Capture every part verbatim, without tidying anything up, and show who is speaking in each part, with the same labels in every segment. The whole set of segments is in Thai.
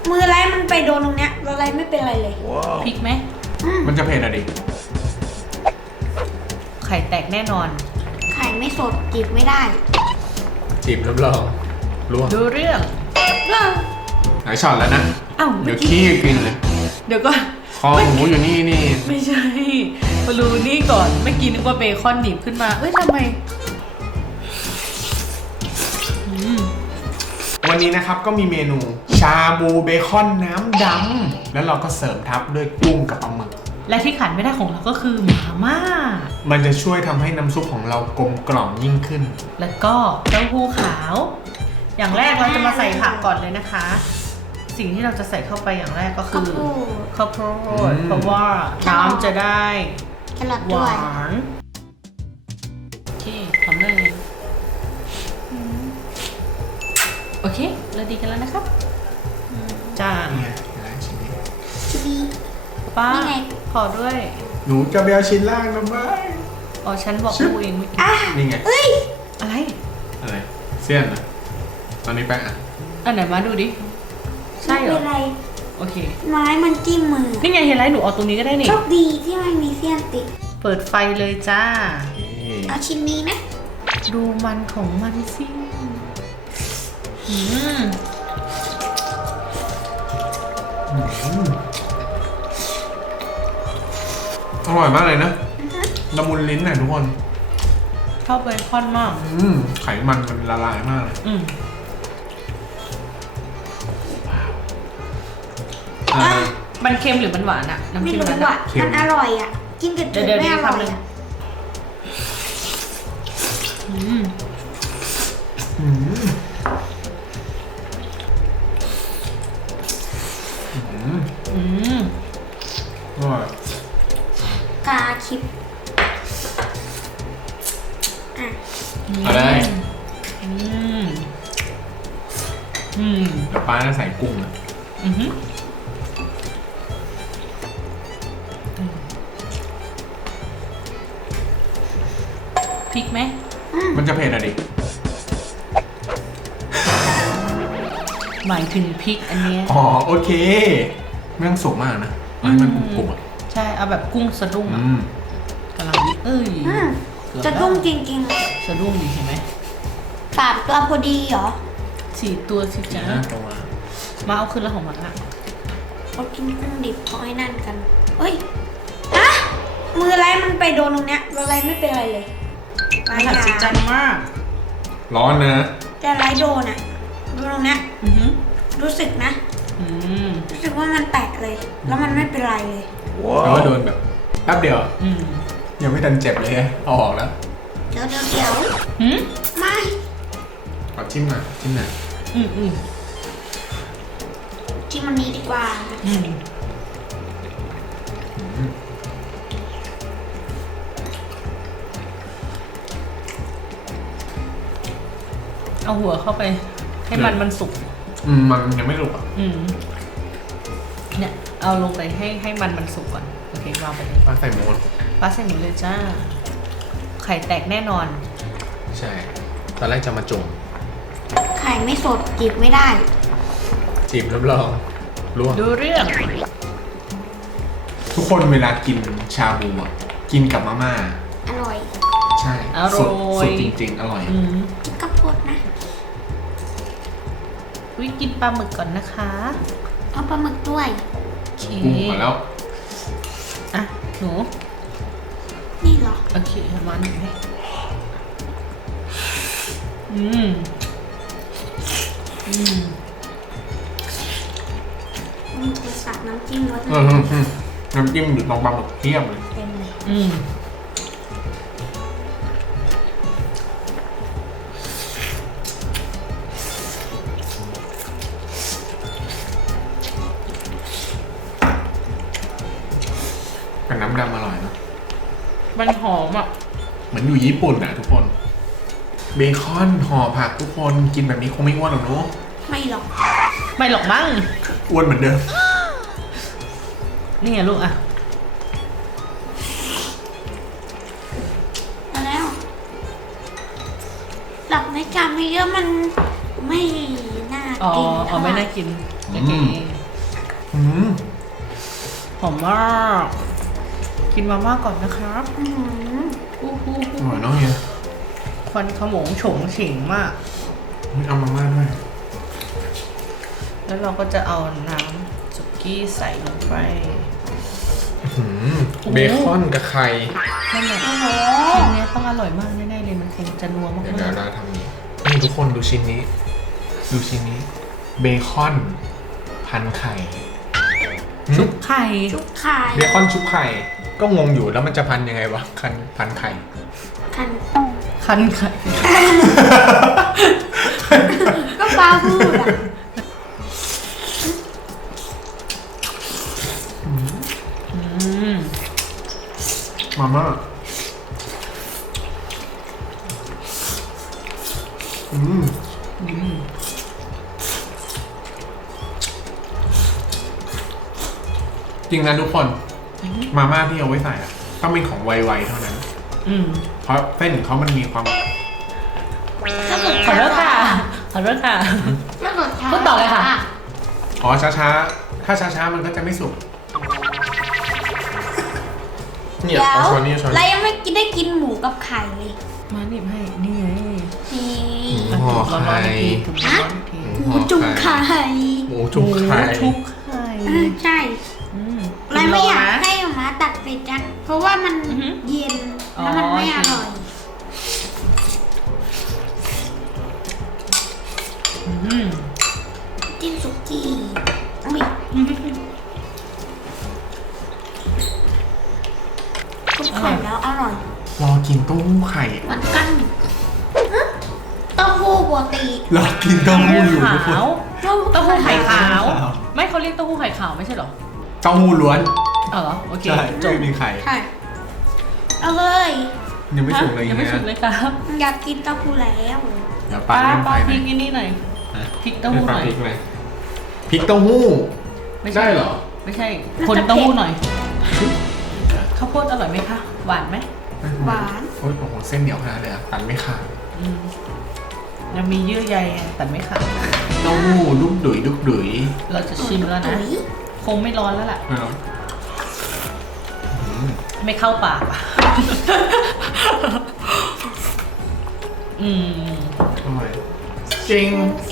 Speaker 1: มือไรมันไปโดนตรงเนี้ยแล้วไรไม่เป็นไรเลย
Speaker 2: พริกไหม
Speaker 3: มันจะเผ็ดอะดิ
Speaker 2: ไข่แตกแน่นอน
Speaker 1: ไข่ไม่สดจีบไม่ได้
Speaker 3: จีบรับรองร่วง
Speaker 2: ดูเรื่อง
Speaker 3: หลายช็อตแล้วนะเดี๋ยวขี้กินเลย
Speaker 2: เดี๋ยวก็
Speaker 3: คอหมูอยู่นี่นี่
Speaker 2: ไม่ใช่มาดูนี่ก่อนไม่กินนึกว่าเบคอนหนีบขึ้นมาเอ้ยทำไม
Speaker 3: วันนี้นะครับก็มีเมนูชาบูเบคอนน้ำดำแล้วเราก็เสริมทับด้วยกุ้งกับปลาหมึก
Speaker 2: และที่ขาดไม่ได้ของเราก็คือหม่าม่า
Speaker 3: มันจะช่วยทำให้น้ำซุปของเรากลมกล่อมยิ่งขึ้น
Speaker 2: แล้วก็เต้าหู้ขาวอย่างแรกเราจะมาใส่ผักก่อนเลยนะคะสิ่งที่เราจะใส่เข้าไปอย่างแรกก็คือข้าวโพดเพราะว่าน้ำจะได้หวานโอเคทำเลยโอเคเราดีกันแล้วนะครับจ้า
Speaker 1: ชิบี
Speaker 2: ป้าขอด้วย
Speaker 3: หนูจะไปเอาชิ้นล่างทำไม
Speaker 2: อ๋อฉันบอกกูเองไม่
Speaker 3: นี่ไง
Speaker 1: เอ้ย
Speaker 2: อะไร
Speaker 3: อะไรเสี้ยนนะตอนนี้แป้งอ่ะ
Speaker 2: อันไหนมาดูดิใช่เหรอโอเค
Speaker 1: ไม้มันจิ้มมือ
Speaker 2: นี่ไงเห็นไรหนูเอาตรงนี้ก็ได้นี่
Speaker 1: โชคดีที่ไม่มีเสี้ยนติด
Speaker 2: เปิดไฟเลยจ้า
Speaker 1: เอาชิ้นนี้นะ
Speaker 2: ดูมันของมันสิอืม
Speaker 3: อร่อยมากเลยนะละมุนลิ้นน่ะทุกคน
Speaker 2: ชอบเบคอนมาก
Speaker 3: อืมไขมันมันละลายมากเลย
Speaker 2: อืมมันเค็มหรือมันหวานอะน้ำจิ้ม
Speaker 1: มันอะมันอร่อยอะกินกับจืดไม่อร่อยอะ
Speaker 3: อืมอืมอืมอร่อย
Speaker 1: กาคิป
Speaker 3: อ่ะอะไร
Speaker 2: อืมอืม
Speaker 3: แล้วป้าจะใส่กุ้งอ่ะ
Speaker 2: อือฮึพริกไหม
Speaker 3: มันจะเผ็ดอะดิ
Speaker 2: หมายถึงพริกอันนี้
Speaker 3: อ๋อโอเคไม่ต้องสุกมากนะให้มันกรุบๆ
Speaker 2: ใช่เอาแบบกุ้งสะดุ้งอ่ะกำลังดีเอ้ย
Speaker 1: สะดุ้งจริง
Speaker 2: ๆสะดุ้งดีเห็นไหม
Speaker 1: สามตัวพอดีเหรอ
Speaker 2: สี่ตัวสิจ้ามาเอาขึ้นแล้วของมันละ
Speaker 1: เรากินกุ้งดิบเขาให้นั่นกันเอ้ยอะมือไรมันไปโดนตรงเนี้ยแล้วไรไม่เป็นไรเลย
Speaker 2: มหัศจรรย์มาก
Speaker 3: ร้อนนะ
Speaker 1: แต่ไรโดนอะโดนตรงเนี้ยรู้สึกนะรู้สึกว่ามันแตกเลยแล้วมันไม่เป็นไรเลย
Speaker 3: แต่ว่าโดนแบบแป๊บเดียวยังไม่ทันเจ็บเลยเอาออกแล้ว
Speaker 1: เดี๋ยวเดี๋ยวเดี๋ยวไม่
Speaker 3: ขอจิ้มหน่อยจิ้มหน่อย
Speaker 2: อืมอืม
Speaker 1: จิ้มมันนี้ดีกว่า
Speaker 2: อืมเอาหัวเข้าไปให้มันมันสุก
Speaker 3: อืมมันยังไม่สุกอ่ะ
Speaker 2: อืมเนี่ยเอาลงไปให้ให้มันมันสุกก่อนโอเควางไปเลย
Speaker 3: ปลาใส่หมู
Speaker 2: ปลาใส่หมูเลยจ้าไข่แตกแน่นอน
Speaker 3: ใช่ตอนแรกจะมาจุ่ม
Speaker 1: ไข่ไม่สดจีบไม่ได้
Speaker 3: จีบรับรองร่วง
Speaker 2: ดูเรื่อง
Speaker 3: ทุกคนเวลากินชาบูอ่ะกินกับมาม่า
Speaker 1: อร่อย
Speaker 3: ใช่อร่อยสุดจริงๆอร่อย
Speaker 1: กินกับพดนะ
Speaker 2: วิกินปลาหมึกก่อนนะคะ
Speaker 1: เอาปลาหมึกด้วย
Speaker 3: โอเคกุ้งมาแล้ว
Speaker 2: อ่ะหนู
Speaker 1: นี่เหรอ
Speaker 2: โอเคมาหนึ่งให้อืมอืม
Speaker 1: มันจะสักน้ำจิ้มรส
Speaker 3: น้ำจิ้มลองปลาหมึกเทียบเลย
Speaker 1: เต็มเลย
Speaker 2: อืม
Speaker 3: กับน้ำดำอร่อยนะ
Speaker 2: มันหอมอ่ะ
Speaker 3: เหมือนอยู่ญี่ปุ่นนะทุกคนเบคอนห่อผักทุกคนกินแบบนี้คงไม่อ้วนหรอกเนาะ
Speaker 1: ไม่หรอก
Speaker 2: ไม่หรอกมั้ง
Speaker 3: อ้วนเหมือนเดิม
Speaker 2: นี่ไงลูกอ่ะ
Speaker 1: มาแล้วหลับในจานไม่เยอะมันไม่น่ากิน
Speaker 2: อ๋อไม่น่ากินโอเค
Speaker 3: อืม
Speaker 2: หอมมากกินมาม่าก่อนนะครับ
Speaker 1: อืม
Speaker 2: อู้หู
Speaker 3: อร่อยเนาะเฮีย
Speaker 2: ควันขโมงโฉงเฉงมาก
Speaker 3: ไม่เอามาม่าด้วย
Speaker 2: แล้วเราก็จะเอาน้ำสุกี้ใส่ลงไป
Speaker 3: อืมเบคอนกับไข่
Speaker 2: นั่นแหละ
Speaker 1: โอ้โห
Speaker 2: ชิ้นเนี้ยต้องอร่อยมากแน่ๆเลยมันคงจะนัวมา
Speaker 3: เดี๋ยวดาก
Speaker 2: ๆ
Speaker 3: ราทำนี้นี่ทุกคนดูชิ้นนี้ ดูชิ้นนี้ เบคอน พันไข่
Speaker 2: ชุบไข่
Speaker 1: ชุบไข่
Speaker 3: เบคอนชุบไข่ ก็งงอยู่แล้วมันจะพันยังไงวะคันพันไข่
Speaker 1: คัน
Speaker 2: คันไข่
Speaker 1: ก็ปลาพูดอ่ะ
Speaker 2: อืม
Speaker 3: มาม่าอืม
Speaker 2: อืม
Speaker 3: จริงนะทุกคน มาม่าที่เอาไว้ใส่อะต้องเป็นของไวๆเท่านั้น
Speaker 2: อืม
Speaker 3: เพราะเส้นของเขามันมีความ
Speaker 1: ถ้าเกิด
Speaker 2: ขอโทษค่ะขอโทษค่ะ
Speaker 1: ถ้าเกิดช้า
Speaker 2: พูดต่อเลยค่ะ
Speaker 3: อ๋อช้าๆ ถ้าช้าๆ มันก็จะไม่สุก เนี่ย
Speaker 1: เดี๋ยว
Speaker 3: เอาช้อนนี้ช้อน
Speaker 1: เรา
Speaker 3: นี้
Speaker 1: ยังไม่กินได้กินหมูกับไข่เลย
Speaker 2: มาหนิบให้นี่ไง
Speaker 1: นี่
Speaker 3: ห่อ
Speaker 2: ร้อน
Speaker 3: ไข่
Speaker 2: ๆอีกทีร้อนๆอีกที
Speaker 1: หมูจุ่มไข่
Speaker 3: หมูจุ่มไข่
Speaker 2: หมูชุบไข่
Speaker 1: อ่าใช่
Speaker 2: อืม
Speaker 1: เราไม่อยาก
Speaker 2: รนะ
Speaker 1: ให้หมาตัดเป็ดจังเพราะว่ามัน
Speaker 2: อือฮึ
Speaker 1: เย็นแล้วมัน
Speaker 2: อ๋อ
Speaker 1: ไม่อร่อย
Speaker 2: อืม
Speaker 1: จิ้มสุกี้อุ้ยทุกไข่แล้วอร่อย
Speaker 3: รอกินเต้าหู้ไข่
Speaker 1: เหมือนกันฮะเต้าหู้ปกติ
Speaker 3: รอกินเต้าหู้อยู่ทุกคน
Speaker 2: ขาว
Speaker 1: เต้า
Speaker 2: เต้าหู้ไข่ขาว
Speaker 3: ขาว
Speaker 2: ไม่เขาเรียกเต้าหู้ไข่ขาวไม่ใช่เหรอ
Speaker 3: เต้าหู้ล้วน
Speaker 2: อ๋อเหรอโอเค
Speaker 3: ใช่
Speaker 2: จบ
Speaker 3: ไม่มีไข่
Speaker 1: ใช่เอาเลย
Speaker 3: ยังไม่สุกเลย
Speaker 2: ยังไม่
Speaker 3: นะ
Speaker 2: สุกเลยครับ
Speaker 1: อยากกินเต้าหู้แล้ว
Speaker 3: เดี๋ยว
Speaker 2: ป้า
Speaker 3: ป้าเล่น
Speaker 2: ป้า
Speaker 3: ไฟ
Speaker 2: พริก
Speaker 3: ไหม
Speaker 2: อันนี่หน่อย
Speaker 3: ฮะ
Speaker 2: พริกเต้าหู้หน่อย
Speaker 3: พริกเลยพริกเต้าหู้
Speaker 2: ไม่ใช่
Speaker 3: ได้เหรอ
Speaker 2: ไม่ใช่ คนเต้าหู้หน่อยข้าวโพดอร่อยไหมคะ หวานไหม
Speaker 1: หวาน
Speaker 3: โอ้ยโอ้โหเส้นเหนียวขนาดเลยอะตัดไม่ขาด
Speaker 2: อืมยังมีเยื่อใยไงแต่ไม่ขาด
Speaker 3: เต้าหู้ดุกดุยดุกดุย
Speaker 2: เราจะชิมแล้วนะ
Speaker 1: ตุ๋ย
Speaker 2: คงไม่ร้อนแล้วล่ะ
Speaker 3: ไม่หรออืม
Speaker 2: ไม่เข้าปากอ่ะ อืม
Speaker 3: อร่อยจริง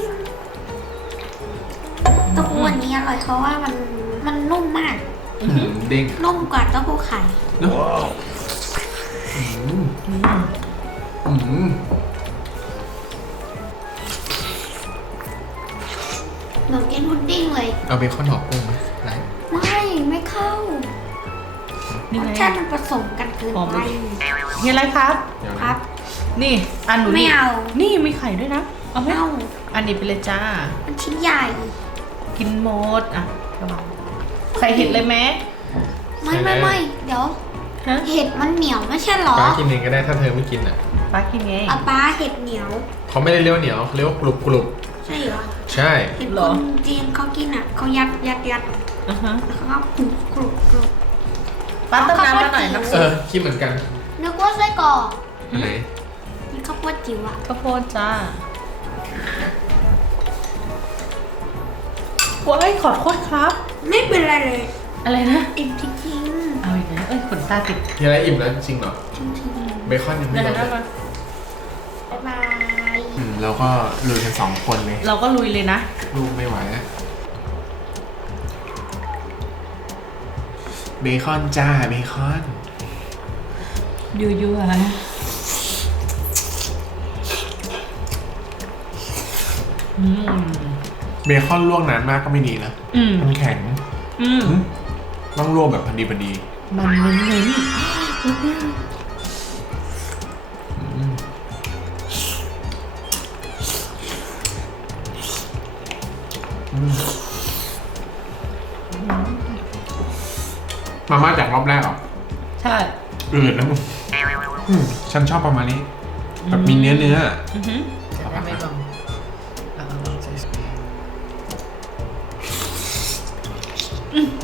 Speaker 1: เต้าหู้อันนี้อร่อยเพราะว่ามันมันนุ่มมาก
Speaker 3: อืมเด้ง
Speaker 1: นุ่มกว่าเต้าหู้ไข่
Speaker 3: เนอะอืม
Speaker 2: อืม
Speaker 3: อืม
Speaker 1: เหมือนกินพุดดิ้งเลย
Speaker 3: เอาเบคอนหอมกุ้งไหมไร
Speaker 1: ไม่ไม่เข้า
Speaker 2: นี่
Speaker 1: ร
Speaker 2: ไง
Speaker 1: สชาติมันผสมกันเกิน
Speaker 2: หอม
Speaker 1: ไป
Speaker 2: ไหม เฮียอะไรครับ
Speaker 3: เดี๋ยว
Speaker 1: ค
Speaker 3: นะ
Speaker 1: รับ
Speaker 2: นี่ อันหนู
Speaker 1: ไม่
Speaker 2: นี่
Speaker 1: เอา
Speaker 2: นี่มีไข่ด้วยนะ เอาไหม
Speaker 1: ไม่เอา
Speaker 2: อันนี้ไปเลยจ้า
Speaker 1: มันชิ้นใหญ่
Speaker 2: กินหมด อ่ะระวังใส่เห็ดเลยไหม
Speaker 1: ไม่ไม่ไม่เดี๋ยว
Speaker 2: ฮะ
Speaker 1: เห็ดมันเหนียวไม่ใช่เหรอ
Speaker 3: ป้ากินเองก็ได้ถ้าเธอไม่กินอ่ะ
Speaker 2: ป้ากินไง
Speaker 1: อาป้าเห็ดเหนียว
Speaker 3: เขาไม่ได้เรียกว่าเหนียวเขาเรียกว่ากรุบกรุบ
Speaker 1: ใช่เหรอ
Speaker 3: ใช่
Speaker 1: เห็ด
Speaker 2: เหร
Speaker 1: ค
Speaker 2: อ
Speaker 1: นจีนเขากินอ่ะเขายัดยัดยัด
Speaker 2: อ่ะฮะ
Speaker 1: แล้วเขาก็กรุบกรุบกรุบ
Speaker 2: ป้าเติมน้ำมาหน่อยน้ำ
Speaker 3: เอ
Speaker 2: ซุป
Speaker 3: อคิดเหมือนกัน
Speaker 1: นึกว่าไส้กรอก
Speaker 3: อันไหน
Speaker 1: นี่ข้าวโพดจิ๋วอ่ะ
Speaker 2: ข้าวโพดจ้าว้ายขอโทษครับ
Speaker 1: ไม่เป็นไรเลย
Speaker 2: อะไรนะ
Speaker 1: อิ่มจริง
Speaker 2: เอาอีกแล้วเอ้ยขนตาติด
Speaker 3: ยังไงอิ่มแล้วจริงเหรอ
Speaker 1: ๆจริง
Speaker 3: เบคอนยังไม่
Speaker 2: เดี๋ยว
Speaker 3: หมด
Speaker 2: นะ
Speaker 3: เลย
Speaker 2: มา
Speaker 1: ๆบ๊ายบาย
Speaker 3: อืมเราก็ลุยกันสองคนเลย
Speaker 2: เราก็ลุยเลยนะ
Speaker 3: ลูกไม่ไหวแล้วเบคอนจ้าเบคอน
Speaker 2: ยูยูอะไรอืม
Speaker 3: เบคอนลวกนานมากก็ไม่ดีนะ
Speaker 2: อืม
Speaker 3: มันแข็ง
Speaker 2: อืม
Speaker 3: อืมต้องลวกแบบพอดีพอดี
Speaker 2: มันเน้นเน้น
Speaker 3: อืมอืมมาม่าจากรอบแรกเหรอ
Speaker 2: ใช่
Speaker 3: อืดแล้วมึงอืมฉันชอบประมาณนี้ แบบมีเนื้อเนื้อ
Speaker 2: อือหือจะได้ไม่ลองเอาเอาลองใส่อืม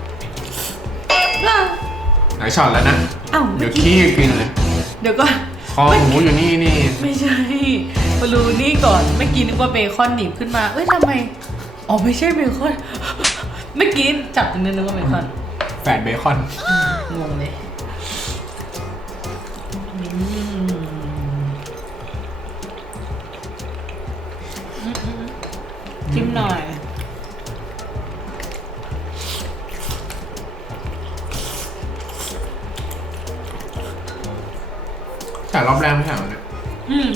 Speaker 1: เออ
Speaker 3: หลายช็อตแล้วนะ
Speaker 2: อ้าว
Speaker 3: เดี๋ยวขี้กินเลย
Speaker 2: เดี๋ยวก็
Speaker 3: คอหมูอยู่นี่นี่
Speaker 2: ไม่ใช่มาดูนี่ก่อนเมื่อกี้นึกว่าเบคอนหนีบขึ้นมาเอ้ยทำไมอ๋อไม่ใช่เบคอนเมื่อกี้จับตรงนี้นึกว่าเบคอน
Speaker 3: แฝดเบคอน
Speaker 2: งงเลยอืมจิ้มหน่อย
Speaker 3: แต่รอบแรกไม่ใช่เหรอเนี่ย
Speaker 2: อืม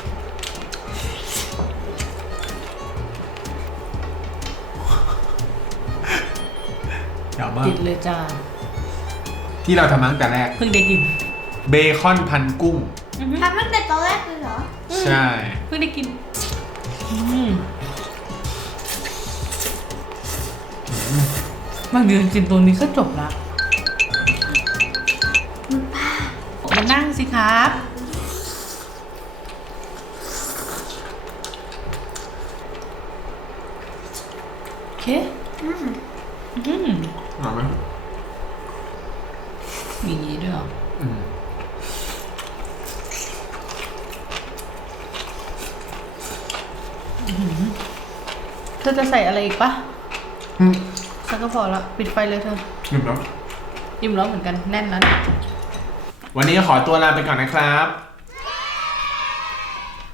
Speaker 3: เดี๋ยวมาก
Speaker 2: ติดเลยจ้า
Speaker 3: ที่เราทำมาตั้งแต่แรก
Speaker 2: เพิ่งได้กิน
Speaker 3: เบคอนพันกุ้ง
Speaker 1: ทำตั้งแต่ตอนแรกเลยเหรอ
Speaker 3: ใช่
Speaker 2: เพิ่งได้กินอืมบางเดือนกินตัวนี้ก็จบละมานั่งสิครับโอเค
Speaker 1: อืม
Speaker 2: อืม
Speaker 3: เอาไหม
Speaker 2: มีอย่างนี้ด้วยเหรอ
Speaker 3: อืม
Speaker 2: เธอจะใส่อะไรอีกปะ
Speaker 3: อืม
Speaker 2: สักก็พอละปิดไฟเลยเธอ
Speaker 3: หยุดแล้ว
Speaker 2: อิ่มแล้วเหมือนกันแน่นแล้วเนี่ย
Speaker 3: วันนี้ขอตัวลาไปก่อนนะครับ